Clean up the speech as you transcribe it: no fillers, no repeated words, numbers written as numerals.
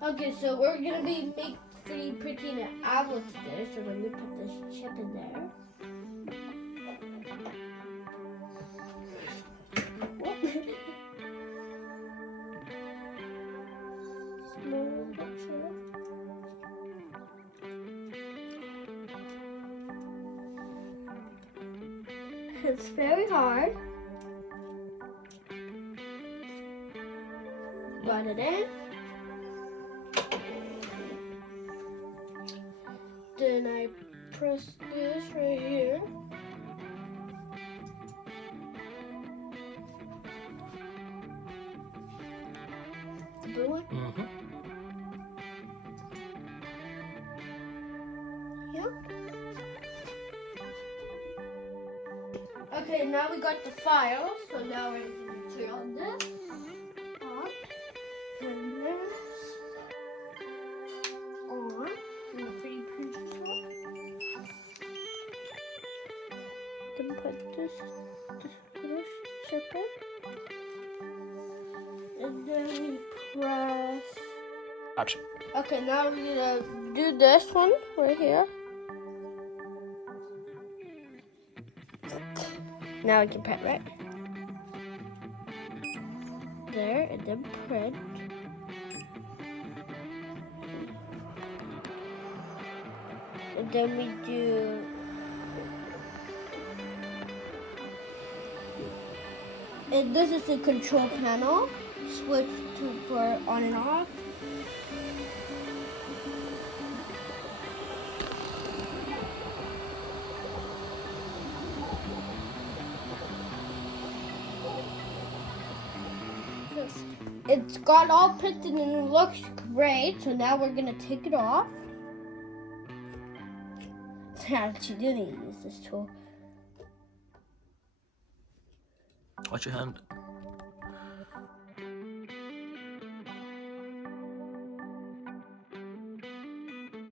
Okay, so we're gonna be printing an owl today. So let me put this chip in there. Smooth chip. It's very hard. Run it in. Then I press this right here. The blue one? Mm-hmm. Yep. Okay, now we got the file. So now we're going to turn on this. On. Turn this. On. And the 3D printer stuff. Then put this little chip in. And then we press. Action. Okay, now we're gonna do this one right here. Now we can print, right? There, and then print. And then we do and this is the control panel. Switch for on and off. It's got all printed and it looks great. So now we're gonna take it off. How did you do to use this tool? Watch your hand.